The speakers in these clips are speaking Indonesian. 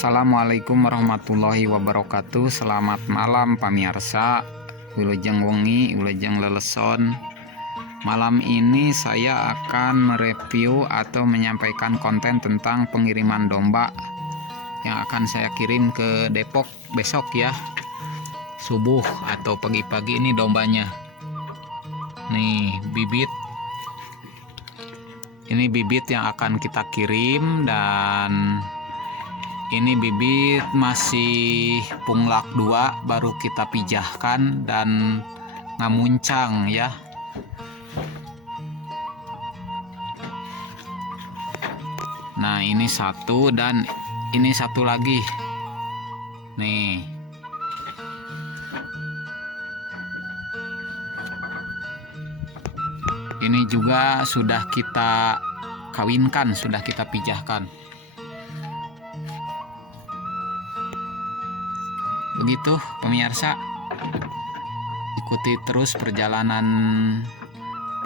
Assalamualaikum warahmatullahi wabarakatuh. Selamat malam pamirsa, wilujeng wengi, wilujeng leleson. Malam ini saya akan mereview atau menyampaikan konten tentang pengiriman domba yang akan saya kirim ke Depok besok ya, subuh atau pagi-pagi. Ini dombanya nih, bibit. Ini bibit yang akan kita kirim, dan ini bibit masih punglak 2 baru kita pijahkan dan ngamuncang ya. Nah, ini satu dan ini satu lagi. Nih. Ini juga sudah kita kawinkan, sudah kita pijahkan. Begitu pemirsa, ikuti terus perjalanan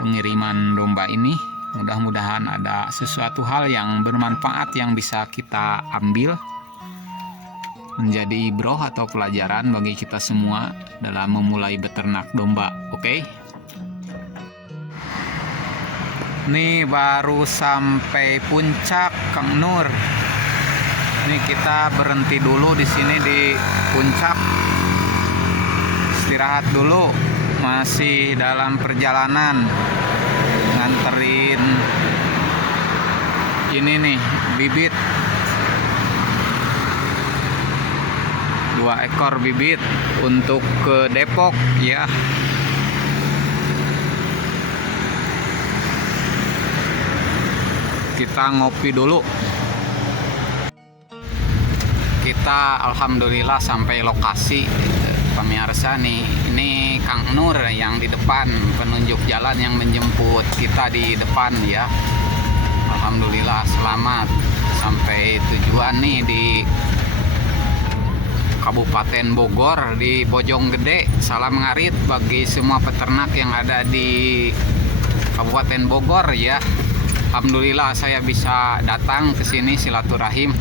pengiriman domba ini. Mudah-mudahan ada sesuatu hal yang bermanfaat yang bisa kita ambil, menjadi ibroh atau pelajaran bagi kita semua dalam memulai beternak domba. Oke? Nih baru sampai puncak Kang Nur. Nih kita berhenti dulu di sini di puncak, istirahat dulu. Masih dalam perjalanan nganterin ini nih bibit, 2 ekor bibit untuk ke Depok ya. Kita ngopi dulu. Kita alhamdulillah sampai lokasi pemirsa nih. Ini Kang Nur yang di depan, penunjuk jalan yang menjemput kita di depan ya. Alhamdulillah selamat sampai tujuan nih di Kabupaten Bogor, di Bojonggede. Salam ngarit bagi semua peternak yang ada di Kabupaten Bogor ya. Alhamdulillah saya bisa datang ke sini silaturahim.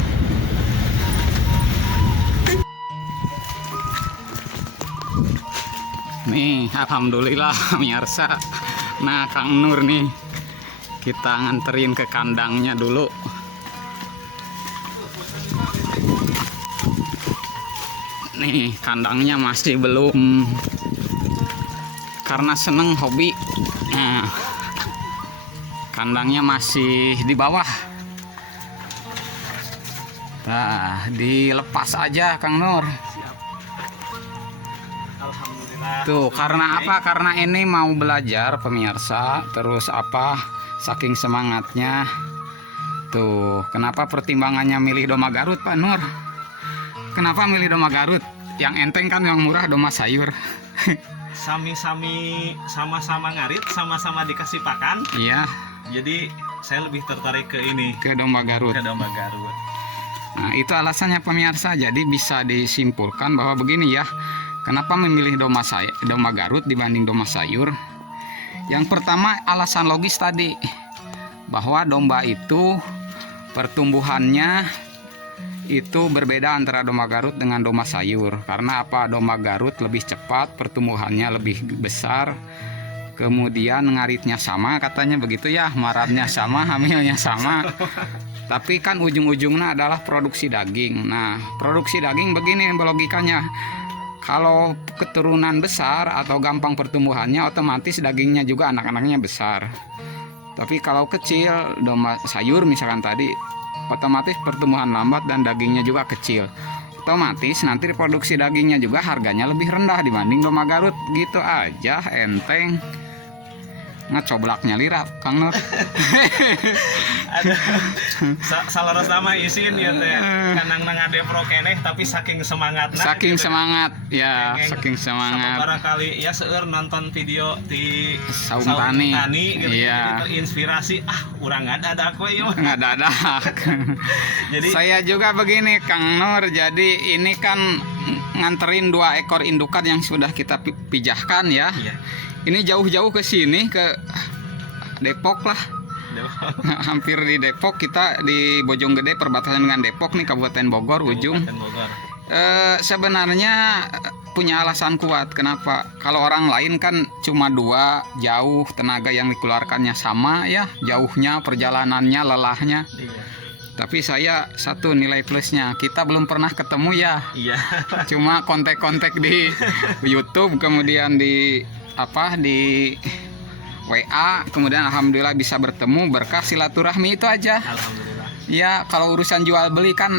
Nih, alhamdulillah pemirsa. Nah, Kang Nur nih, kita nganterin ke kandangnya dulu. Nih, kandangnya masih belum, karena seneng hobi. Nah, kandangnya masih di bawah. Nah, dilepas aja Kang Nur. Alhamdulillah. Tuh, karena apa? Karena ini mau belajar pemirsa. Terus apa? Saking semangatnya. Tuh, kenapa pertimbangannya milih domba Garut Pak Nur? Kenapa milih domba Garut? Yang enteng kan, yang murah domba sayur. Sami-sami, sama-sama ngarit, sama-sama dikasih pakan. Iya, Jadi saya lebih tertarik ke ini, ke domba Garut. ke domba Garut. Nah, itu alasannya pemirsa. Jadi bisa disimpulkan bahwa begini ya. Kenapa memilih domba Garut dibanding domba sayur? Yang pertama, alasan logis tadi, bahwa domba itu pertumbuhannya itu berbeda antara domba Garut dengan domba sayur. Karena apa? Domba Garut lebih cepat, pertumbuhannya lebih besar, kemudian ngaritnya sama, katanya begitu ya, maratnya sama, hamilnya sama. Tapi kan ujung-ujungnya adalah produksi daging. Nah, produksi daging begini logikanya. Kalau keturunan besar atau gampang pertumbuhannya, otomatis dagingnya juga anak-anaknya besar. Tapi kalau kecil, domba sayur misalkan tadi, otomatis pertumbuhan lambat dan dagingnya juga kecil. Otomatis nanti produksi dagingnya juga harganya lebih rendah dibanding domba Garut. Gitu aja, enteng. Ngacoblaknya lira Kang Nur. Ada salah sama isin ya teh. Kanang ngade pro keneh tapi saking semangatna. Saking gitu. semangat ya, Kengeng saking semangat. Barangkali ya seueur nonton video di Saung Tani gitu. iya. Jadi terinspirasi, urang ada aku ya. Nggak dadak. Jadi Saya juga begini Kang Nur, jadi ini kan nganterin 2 ekor indukan yang sudah kita pijahkan ya. iya. Ini jauh-jauh ke sini, ke Depok lah. Hampir di Depok, kita di Bojonggede perbatasan dengan Depok nih, Kabupaten Bogor ujung. Kabupaten Bogor. Sebenarnya punya alasan kuat. Kenapa? Kalau orang lain kan cuma 2, jauh, tenaga yang dikeluarkannya sama ya, jauhnya, perjalanannya, lelahnya. Iya. Tapi saya satu nilai plusnya, kita belum pernah ketemu ya. Iya. Cuma kontak-kontak di YouTube, kemudian di WA, kemudian alhamdulillah bisa bertemu, berkah silaturahmi itu aja. Alhamdulillah. Ya, kalau urusan jual beli kan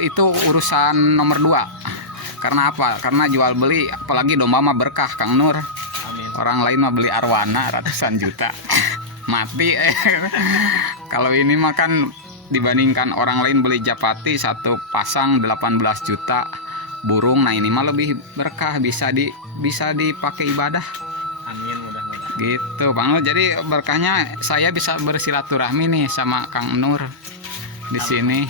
itu urusan nomor 2. Karena apa? Karena jual beli, apalagi domba mah berkah, Kang Nur. Amin. Orang lain mah beli arwana ratusan juta. Mati. Kalau ini mah kan dibandingkan orang lain beli japati satu pasang 18 juta burung. Nah, ini mah lebih berkah, bisa dipakai ibadah. Amin, mudah-mudahan. Gitu, Bang Nur. Jadi berkahnya saya bisa bersilaturahmi nih sama Kang Nur di sini.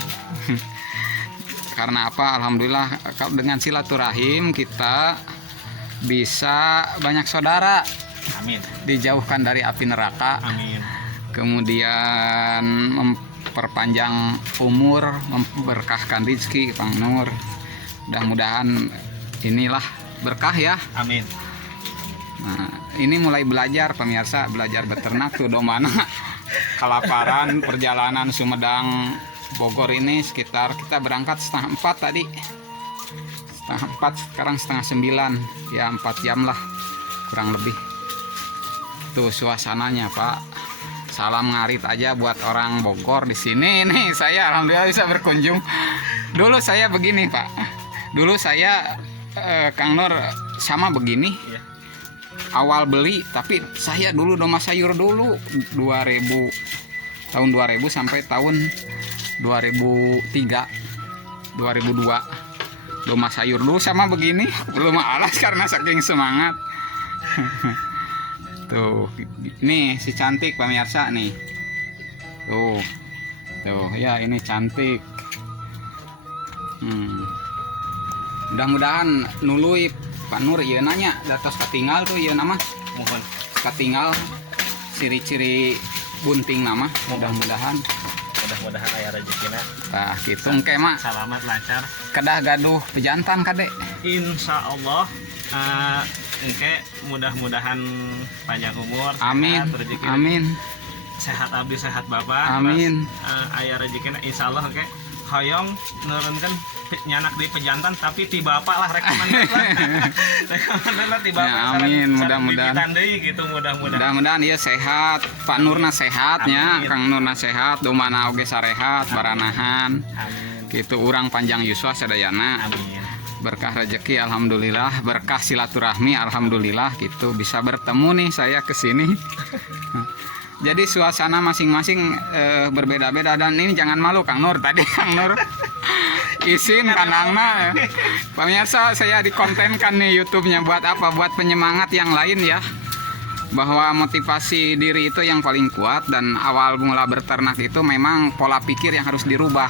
Karena apa? Alhamdulillah dengan silaturahim kita bisa banyak saudara, Amin. dijauhkan dari api neraka, Amin. kemudian memperpanjang umur, memberkahkan rezeki, Bang Nur. Mudah-mudahan inilah berkah ya. Amin. Nah, ini mulai belajar pemirsa, belajar beternak tuh domana. Kelaparan perjalanan Sumedang Bogor ini sekitar, kita berangkat 3:30 tadi. 3:30, sekarang 8:30, ya 4 jam lah kurang lebih. Tuh suasananya, Pak. Salam ngarit aja buat orang Bogor di sini. Nih saya alhamdulillah bisa berkunjung. Dulu saya begini, Pak. Dulu saya Kang Nur sama begini. Iya. Awal beli, tapi saya dulu domba sayur dulu 2000, tahun 2000 sampai tahun 2003 2002 domba sayur dulu sama begini, belum alas karena saking semangat. Tuh, nih si cantik pemirsa nih. Tuh ya, ini cantik. Mudah-mudahan nului Pak Nur ieu nanya datos katinggal tuh ieu nama Mohon. katinggal ciri-ciri bunting nama, mudah-mudahan Aya rezekina. tah kitu engke mah Selamat lancar. kedah gaduh pejantan kade. Insya Allah. Engke mudah-mudahan panjang umur. Amin. Sehat, rezeki. Amin. Sehat abdi sehat bapak. Amin. Aya rezekina insya Allah engke hoyong nurunkan nyanak di pejantan tapi ti bapak lah rekomendasi lah ti bapak. Ya, amin. Mudah-mudahan. Gitu mudah-mudahan. Mudah-mudahan dia sehat, Pak Nurna sehatnya, Amin. Kang Nurna sehat, domana oge sarehat, baranahan. Amin. Gitu urang panjang yuswa sadayana. Amin. Berkah rezeki alhamdulillah, berkah silaturahmi alhamdulillah, gitu bisa bertemu nih saya ke sini. Jadi suasana masing-masing berbeda-beda, dan ini jangan malu Kang Nur, tadi Kang Nur isin kandangna. Pemirsa, saya dikontenkan nih YouTube-nya buat apa? Buat penyemangat yang lain ya. Bahwa motivasi diri itu yang paling kuat, dan awal mula berternak itu memang pola pikir yang harus dirubah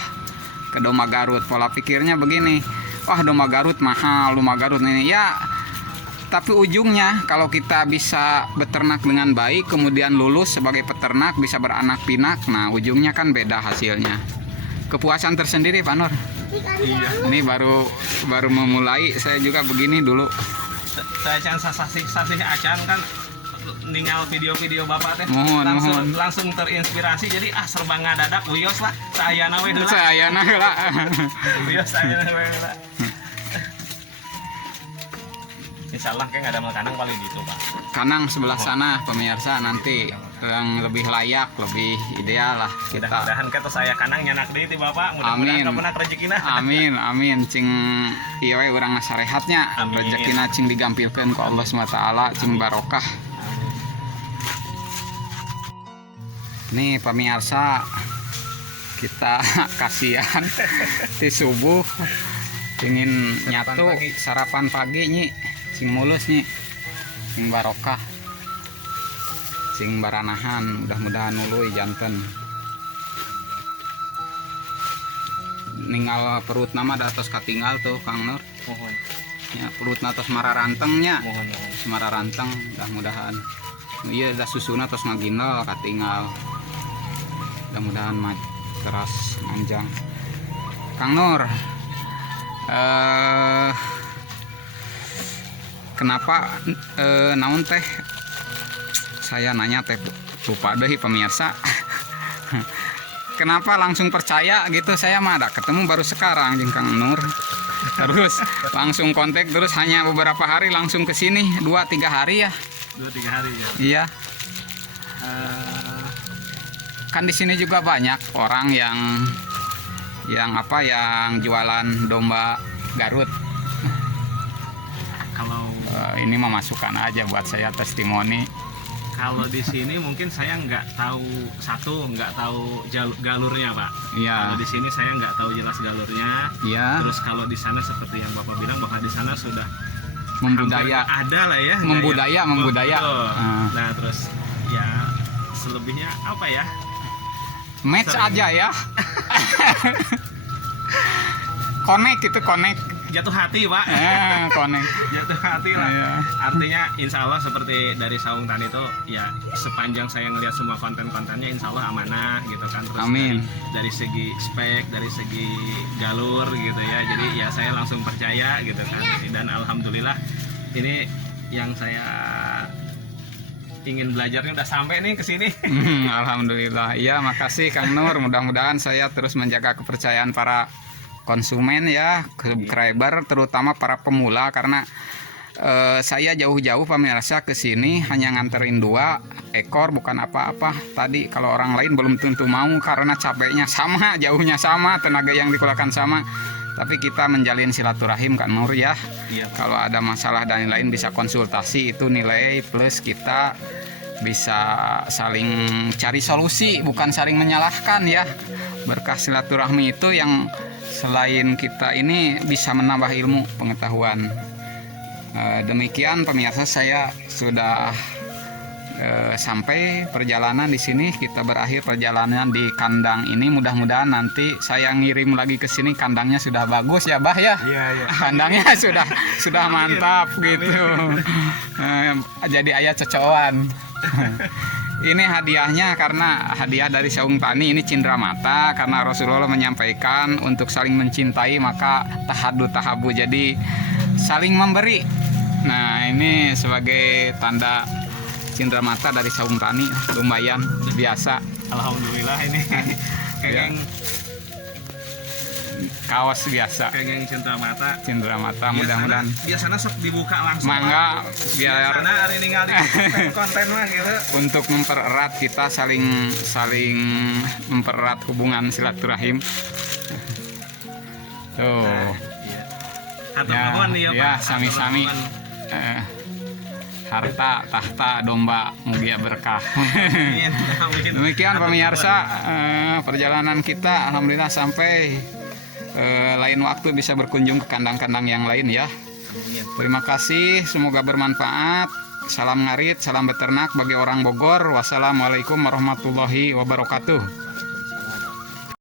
ke domba Garut. Pola pikirnya begini, wah domba Garut mahal, domba Garut ini ya. Tapi ujungnya kalau kita bisa beternak dengan baik, kemudian lulus sebagai peternak, bisa beranak pinak, nah ujungnya kan beda hasilnya. Kepuasan tersendiri Pak Nur. Iya. Ini baru memulai, saya juga begini dulu. Saya can sasih acan kan ninggal video-video bapak teh Mohon. langsung terinspirasi, jadi serba ngadadak wios lah sayana we heula. Sayana heula. Wios sayana we heula. Insyaallah kayak ada kanang paling gitu Pak. Kanang sebelah sana pemirsa, nanti yang lebih layak, lebih ideal lah kita. Mudah-mudahan kita saya kanang nyanak deui ti bapak, mudah-mudahan Amin. kapenak rezekina. Amin cing ieu we urang sarehatnya, Amin. rezekina cing digampilkeun ku Allah SWT, cing barokah. Nih pemirsa, kita kasihan di subuh ingin nyatu sarapan pagi nyi, cing mulus nyi, cing barokah, cing baranahan, mudah-mudahan nului janten. Ninggal perut nama datos katinggal tuh Kang Nur Mohon. ya, perut natos mararantengnya Mohon. mararanteng, mudah-mudahan iya dah susuna terus maginal katinggal. Mudah-mudahan keras manjang. Kang Nur, kenapa naon teh? Saya nanya teh lupa deh pemirsa. Kenapa langsung percaya gitu? Saya mah ada ketemu baru sekarang jeung Kang Nur. Terus langsung kontak, terus hanya beberapa hari langsung ke sini, 2-3 hari ya. 2-3 hari ya. Iya. Kan di sini juga banyak orang yang jualan domba Garut. Kalau Ini memasukkan aja buat saya testimoni. kalau di sini mungkin saya nggak tahu galurnya, Pak. Iya. Kalau di sini saya nggak tahu jelas galurnya. Iya. Terus kalau di sana seperti yang Bapak bilang bahwa di sana sudah Membudaya. hampir ada lah ya. Membudaya. Betul. Ah. Nah, terus ya selebihnya apa ya? Match Sering. aja ya. Connect itu connect. Jatuh hati, Pak. Connect. Jatuh hati lah. Iya. Artinya insya Allah seperti dari Saung Tani itu ya sepanjang saya ngelihat semua konten-kontennya insya Allah amanah gitu kan. Terus Amin. dari segi spek, dari segi galur gitu ya. Jadi ya saya langsung percaya gitu kan. Dan alhamdulillah ini yang saya ingin belajarnya udah sampai nih ke sini. Alhamdulillah. Iya, makasih Kang Nur. Mudah-mudahan saya terus menjaga kepercayaan para konsumen ya, subscriber, terutama para pemula, karena saya jauh-jauh pemirsa ke sini hanya nganterin 2 ekor, bukan apa-apa. Tadi kalau orang lain belum tentu mau karena capeknya sama, jauhnya sama, tenaga yang dikeluarkan sama. Tapi kita menjalin silaturahim Kang Nur ya. Iya, Pak. Kalau ada masalah dan lain bisa konsultasi, itu nilai plus kita bisa saling cari solusi, bukan saling menyalahkan ya. Berkah silaturahmi itu yang selain kita ini bisa menambah ilmu pengetahuan. Demikian pemirsa, saya sudah sampai perjalanan di sini. Kita berakhir perjalanan di kandang ini. Mudah-mudahan nanti saya ngirim lagi ke sini kandangnya sudah bagus ya, Bah ya. Iya. Kandangnya sudah mantap gitu. Jadi ayah cocokan. Ini hadiahnya karena hadiah dari Saung Tani, ini cindera mata karena Rasulullah menyampaikan untuk saling mencintai maka tahadu tahabu, jadi saling memberi. Nah, ini sebagai tanda cindera mata dari Saung Tani, lumayan biasa. Alhamdulillah ini kengeng Kaos biasa, kengeng cindera mata. mudah-mudahan Biasanya sok dibuka langsung. mangga biar Biasanya hari ningali konten mah gitu. untuk mempererat kita saling mempererat hubungan silaturahim. Tuh. Iya. Hatur Ya, nuhun nih ya, ya, Pak. sami-sami. Hatur nuhun. Harta tahta domba mugia berkah. Amin. Amin. Demikian Hatur pemirsa, nuhun. perjalanan kita alhamdulillah sampai. Lain waktu bisa berkunjung ke kandang-kandang yang lain ya. Amin. Terima kasih, semoga bermanfaat. Salam ngarit, salam beternak bagi orang Bogor. Wassalamualaikum warahmatullahi wabarakatuh.